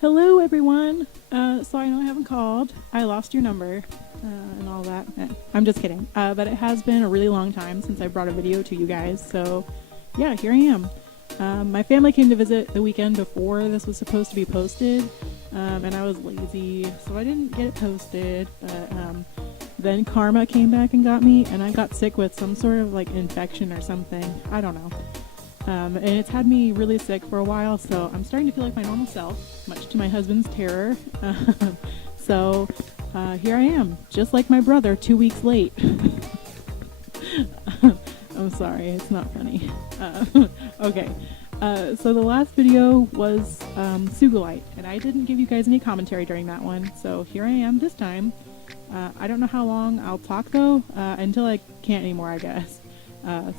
Hello, everyone. So I know I haven't called. I lost your number and all that. I'm just kidding. But it has been a really long time since I brought a video to you guys. So yeah, here I am. My family came to visit the weekend before this was supposed to be posted, and I was lazy, so I didn't get it posted. But then karma came back and got me, and I got sick with some sort of like infection or something. I don't know. And it's had me really sick for a while, so I'm starting to feel like my normal self, much to my husband's terror. So here I am, just like my brother, 2 weeks late. I'm sorry, it's not funny. Okay, so the last video was Sugilite, and I didn't give you guys any commentary during that one, so here I am this time. I don't know how long I'll talk though, until I can't anymore, I guess.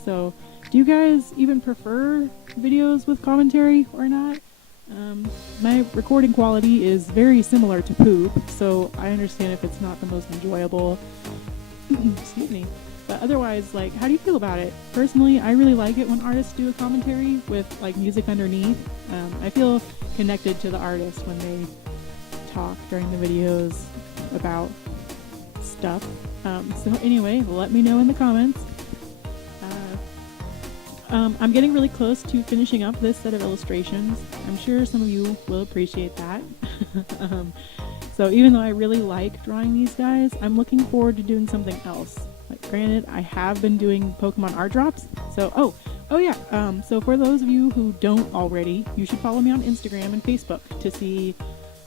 So do you guys even prefer videos with commentary or not? My recording quality is very similar to poop, so I understand if it's not the most enjoyable. Excuse me. But otherwise, like, how do you feel about it? Personally, I really like it when artists do a commentary with like music underneath. I feel connected to the artist when they talk during the videos about stuff. So anyway, let me know in the comments. I'm getting really close to finishing up this set of illustrations. I'm sure some of you will appreciate that. So even though I really like drawing these guys, I'm looking forward to doing something else. Like, granted, I have been doing Pokemon art drops. So, oh yeah. So for those of you who don't already, you should follow me on Instagram and Facebook to see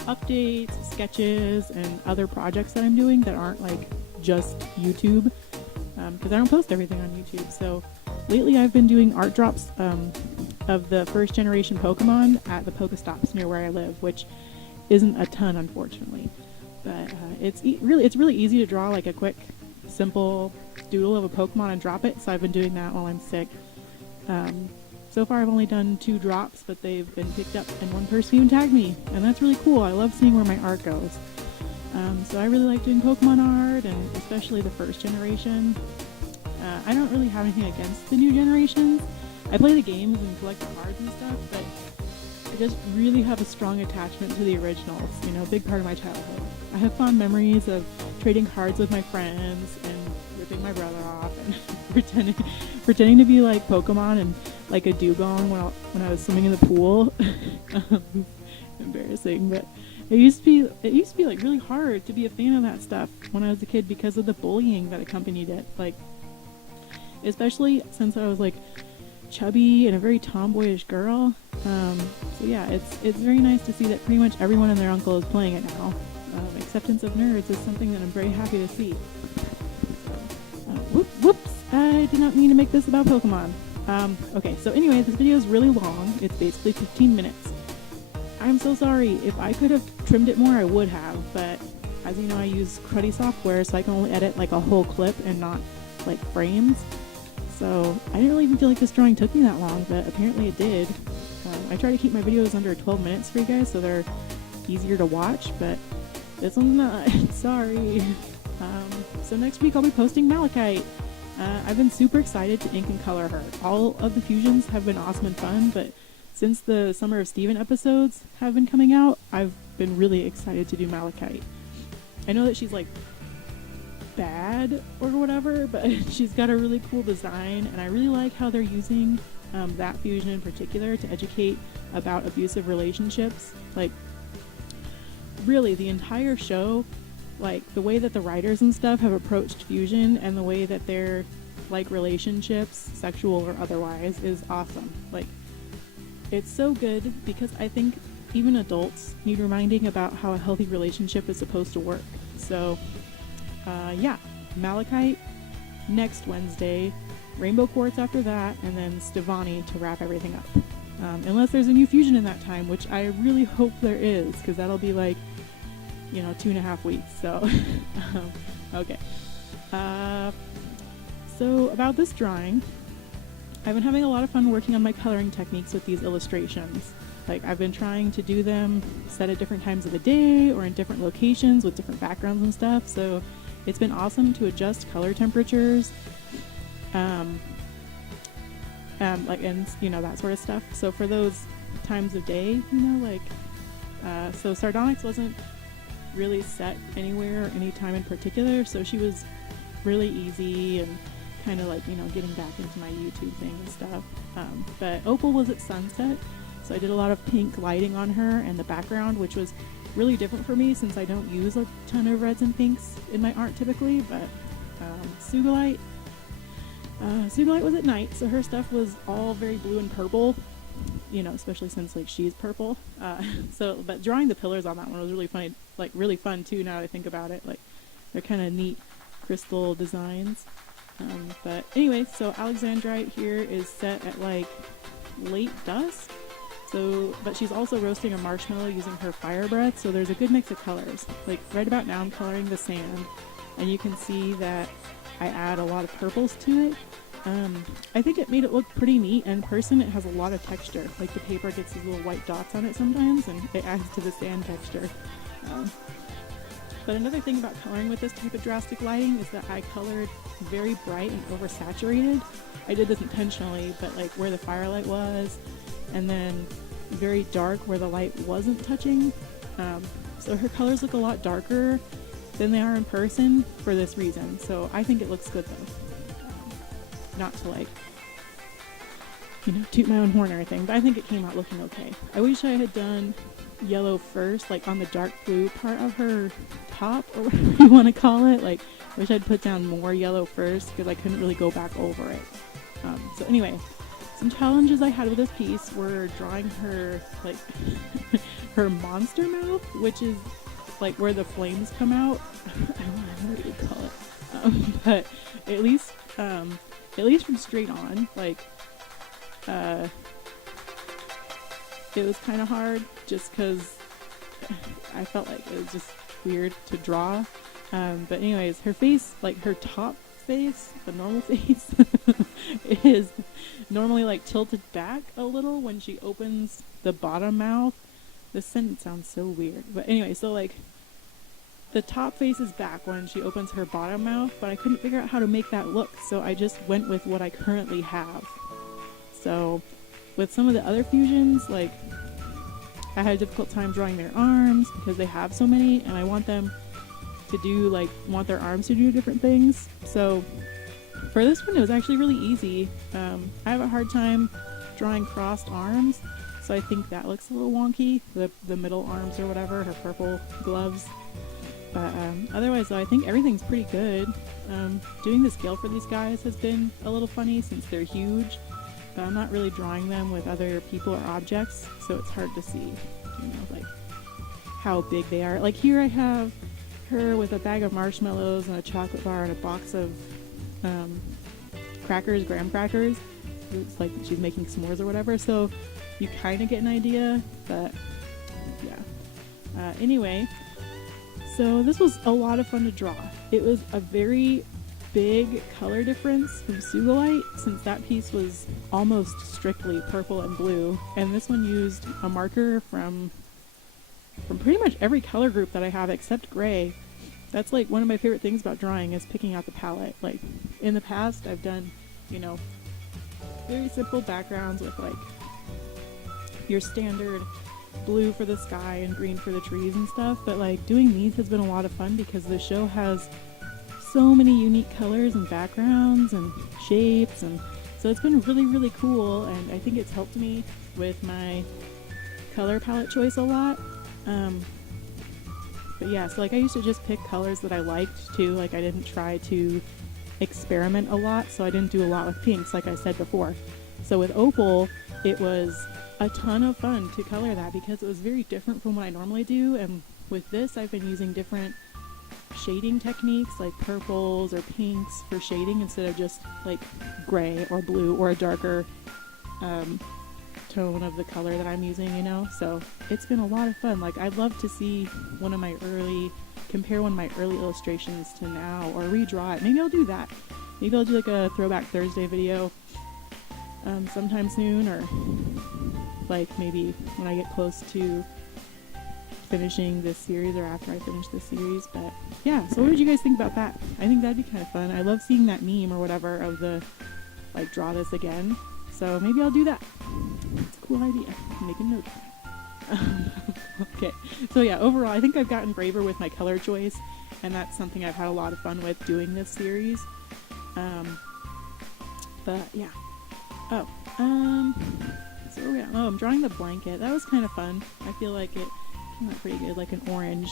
updates, sketches, and other projects that I'm doing that aren't like just YouTube. Because I don't post everything on YouTube. So lately I've been doing art drops of the first generation Pokemon at the Pokestops near where I live, which isn't a ton, unfortunately. But it's really easy to draw like a quick, simple doodle of a Pokemon and drop it. So I've been doing that while I'm sick. So far I've only done 2 drops, but they've been picked up, and one person even tagged me, and that's really cool. I love seeing where my art goes. So I really like doing Pokemon art, and especially the first generation. I don't really have anything against the new generations. I play the games and collect the cards and stuff, but I just really have a strong attachment to the originals, you know, a big part of my childhood. I have fond memories of trading cards with my friends and ripping my brother off and pretending to be like Pokemon and like a dugong when I was swimming in the pool. Embarrassing, but it used to be like really hard to be a fan of that stuff when I was a kid because of the bullying that accompanied it. Like, especially since I was like chubby and a very tomboyish girl. So yeah, it's very nice to see that pretty much everyone and their uncle is playing it now. Acceptance of nerds is something that I'm very happy to see. So, whoops! I did not mean to make this about Pokemon. Okay, so anyway, this video is really long. It's basically 15 minutes. I'm so sorry. If I could have trimmed it more, I would have, but as you know, I use cruddy software, so I can only edit like a whole clip and not like frames. So I didn't really even feel like this drawing took me that long, but apparently it did. I try to keep my videos under 12 minutes for you guys so they're easier to watch, but this one's not. Sorry. So next week I'll be posting Malachite. I've been super excited to ink and color her. All of the fusions have been awesome and fun, but since the Summer of Steven episodes have been coming out, I've been really excited to do Malachite. I know that she's like bad or whatever, but she's got a really cool design, and I really like how they're using that fusion in particular to educate about abusive relationships. Like, really, the entire show, like the way that the writers and stuff have approached fusion and the way that their like relationships, sexual or otherwise, is awesome. Like, it's so good because I think even adults need reminding about how a healthy relationship is supposed to work. So yeah, Malachite next Wednesday, Rainbow Quartz after that, and then Stevani to wrap everything up. Unless there's a new fusion in that time, which I really hope there is, because that'll be like, you know, 2.5 weeks. So, okay. So about this drawing, I've been having a lot of fun working on my coloring techniques with these illustrations. Like, I've been trying to do them set at different times of the day or in different locations with different backgrounds and stuff. So it's been awesome to adjust color temperatures, like, and you know, that sort of stuff. So for those times of day, you know, like So Sardonyx wasn't really set anywhere or any time in particular, so she was really easy and kind of like, you know, getting back into my YouTube thing and stuff. But Opal was at sunset, so I did a lot of pink lighting on her and the background, which was really different for me since I don't use a ton of reds and pinks in my art typically. But Sugilite was at night, so her stuff was all very blue and purple, you know, especially since like she's purple. But drawing the pillars on that one was really funny, like really fun too, now that I think about it. Like they're kind of neat crystal designs. But anyway, so Alexandrite here is set at like late dusk. So, but she's also roasting a marshmallow using her fire breath, so there's a good mix of colors. Like right about now I'm coloring the sand, and you can see that I add a lot of purples to it. I think it made it look pretty neat, and in person it has a lot of texture. Like the paper gets these little white dots on it sometimes, and it adds to the sand texture. But another thing about coloring with this type of drastic lighting is that I colored very bright and oversaturated. I did this intentionally, but like where the firelight was, and then very dark where the light wasn't touching. So her colors look a lot darker than they are in person for this reason. So I think it looks good though. Not to like, you know, toot my own horn or anything, but I think it came out looking okay. I wish I had done yellow first, like on the dark blue part of her top, or whatever you want to call it. Like, I wish I'd put down more yellow first because I couldn't really go back over it. So anyway, some challenges I had with this piece were drawing her, like, her monster mouth, which is like where the flames come out. I don't know what you call it. But at least from straight on, like, it was kind of hard just because I felt like it was just weird to draw. But anyways, her face, like her top face, the normal face, is normally like tilted back a little when she opens the bottom mouth. This sentence sounds so weird. But anyway, so like the top face is back when she opens her bottom mouth, but I couldn't figure out how to make that look, so I just went with what I currently have. So with some of the other fusions, like I had a difficult time drawing their arms because they have so many, and I want them to do want their arms to do different things. So for this one, it was actually really easy. I have a hard time drawing crossed arms, so I think that looks a little wonky, the middle arms or whatever, her purple gloves. But otherwise though, I think everything's pretty good. Doing the scale for these guys has been a little funny since they're huge, but I'm not really drawing them with other people or objects, so it's hard to see, you know, like how big they are. Like here I have her with a bag of marshmallows and a chocolate bar and a box of graham crackers. It's like she's making s'mores or whatever, so you kind of get an idea, but yeah. Anyway, so this was a lot of fun to draw. It was a very big color difference from Sugilite, since that piece was almost strictly purple and blue, and this one used a marker from pretty much every color group that I have except gray. That's like one of my favorite things about drawing, is picking out the palette. Like in the past I've done, you know, very simple backgrounds with like your standard blue for the sky and green for the trees and stuff, but like doing these has been a lot of fun because the show has so many unique colors and backgrounds and shapes, and so it's been really, really cool, and I think it's helped me with my color palette choice a lot. But yeah, so like I used to just pick colors that I liked too. Like I didn't try to experiment a lot, so I didn't do a lot with pinks like I said before. So with Opal, it was a ton of fun to color that because it was very different from what I normally do, and with this I've been using different shading techniques like purples or pinks for shading instead of just like gray or blue or a darker tone of the color that I'm using, you know. So it's been a lot of fun. Like I'd love to see compare one of my early illustrations to now, or redraw it. Maybe I'll do that. Maybe I'll do like a Throwback Thursday video sometime soon, or like maybe when I get close to finishing this series or after I finish this series. But yeah, so what did you guys think about that? I think that'd be kind of fun. I love seeing that meme or whatever of the like draw this again, so maybe I'll do that. It's a cool idea. Make a note. Okay, so yeah, overall, I think I've gotten braver with my color choice, and that's something I've had a lot of fun with doing this series. But yeah. Oh, so where are we at? Oh, I'm drawing the blanket. That was kind of fun. I feel like it came out pretty good, like an orange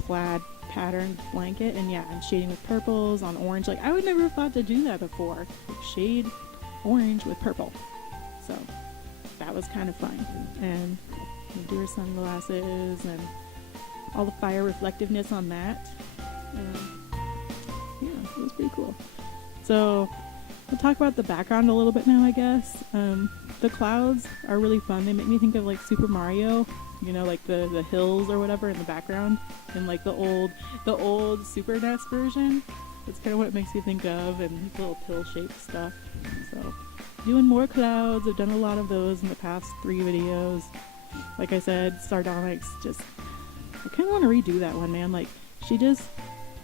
plaid patterned blanket, and yeah, I'm shading with purples on orange. Like, I would never have thought to do that before. Like, shade orange with purple. So that was kind of fun. And do her sunglasses and all the fire reflectiveness on that. Yeah, it was pretty cool. So we'll talk about the background a little bit now, I guess. The clouds are really fun. They make me think of like Super Mario, you know, like the hills or whatever in the background, and like the old Super NES version. That's kind of what it makes me think of, and little pill-shaped stuff. So doing more clouds. I've done a lot of those in the past 3 videos. Like I said, Sardonyx, just, I kind of want to redo that one, man. Like, she just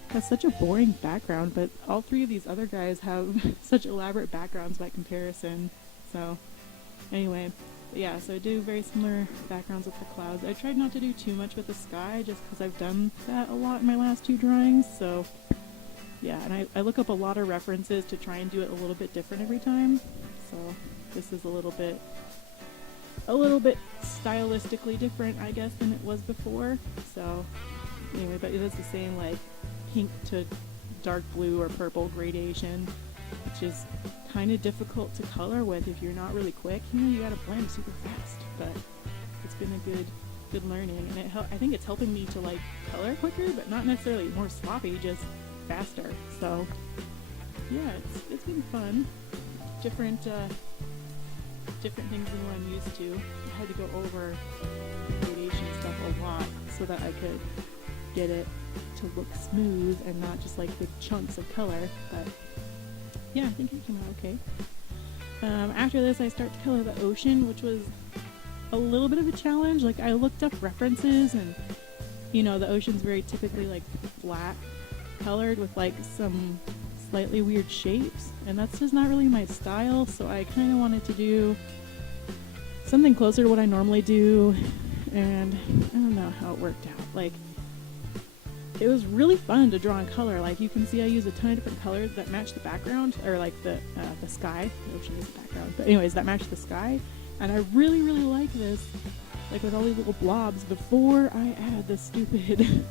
has such a boring background, but all 3 of these other guys have such elaborate backgrounds by comparison. So, anyway, yeah, so I do very similar backgrounds with the clouds. I tried not to do too much with the sky, just because I've done that a lot in my last 2 drawings, so yeah, and I look up a lot of references to try and do it a little bit different every time. So, this is a little bit stylistically different, I guess, than it was before. So anyway, but it is the same like pink to dark blue or purple gradation, which is kind of difficult to color with if you're not really quick. You know, you gotta blend super fast, but it's been a good learning, and I think it's helping me to like color quicker, but not necessarily more sloppy, just faster. So yeah, it's been fun. Different things than what I'm used to. I had to go over gradation stuff a lot so that I could get it to look smooth and not just like big chunks of color. But yeah, I think it came out okay. After this, I start to color the ocean, which was a little bit of a challenge. Like, I looked up references, and you know, the ocean's very typically like flat colored with like some slightly weird shapes, and that's just not really my style, so I kind of wanted to do something closer to what I normally do, and I don't know how it worked out. Like, it was really fun to draw in color. Like, you can see I use a ton of different colors that match the background, or like the sky. The ocean is the background, but anyways, that match the sky, and I really like this, like with all these little blobs. Before I add the stupid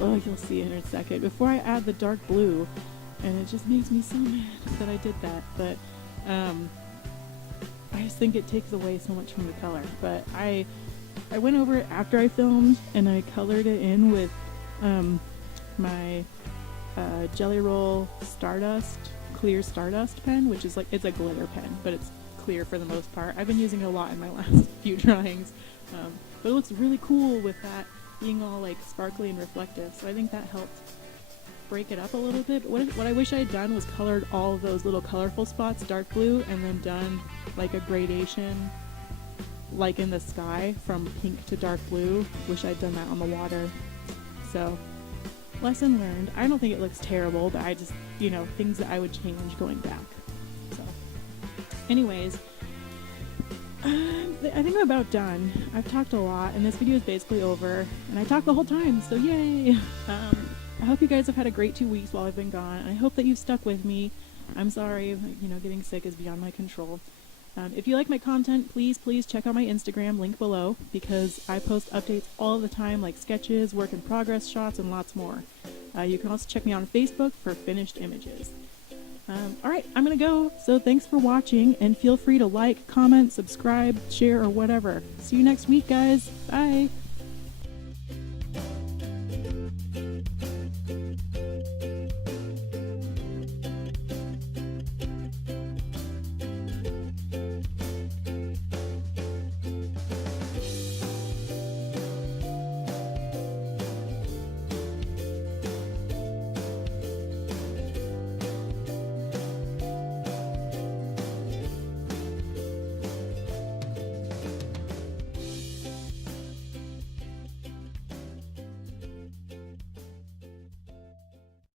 oh, you'll see it in a second, before I add the dark blue, and it just makes me so mad that I did that, but I just think it takes away so much from the color. But I went over it after I filmed, and I colored it in with my Jelly Roll Stardust, clear Stardust pen, which is like, it's a glitter pen, but it's clear for the most part. I've been using it a lot in my last few drawings, but it looks really cool with that being all like sparkly and reflective, so I think that helped break it up a little bit. What I wish I had done was colored all of those little colorful spots dark blue, and then done like a gradation like in the sky from pink to dark blue. Wish I'd done that on the water. So, lesson learned. I don't think it looks terrible, but I just, you know, things that I would change going back. So, anyways, I think I'm about done. I've talked a lot, and this video is basically over, and I talked the whole time, so yay! I hope you guys have had a great 2 weeks while I've been gone, and I hope that you've stuck with me. I'm sorry, you know, getting sick is beyond my control. If you like my content, please check out my Instagram, link below, because I post updates all the time, like sketches, work in progress shots, and lots more. You can also check me on Facebook for finished images. Alright, I'm gonna go, so thanks for watching, and feel free to like, comment, subscribe, share, or whatever. See you next week, guys. Bye!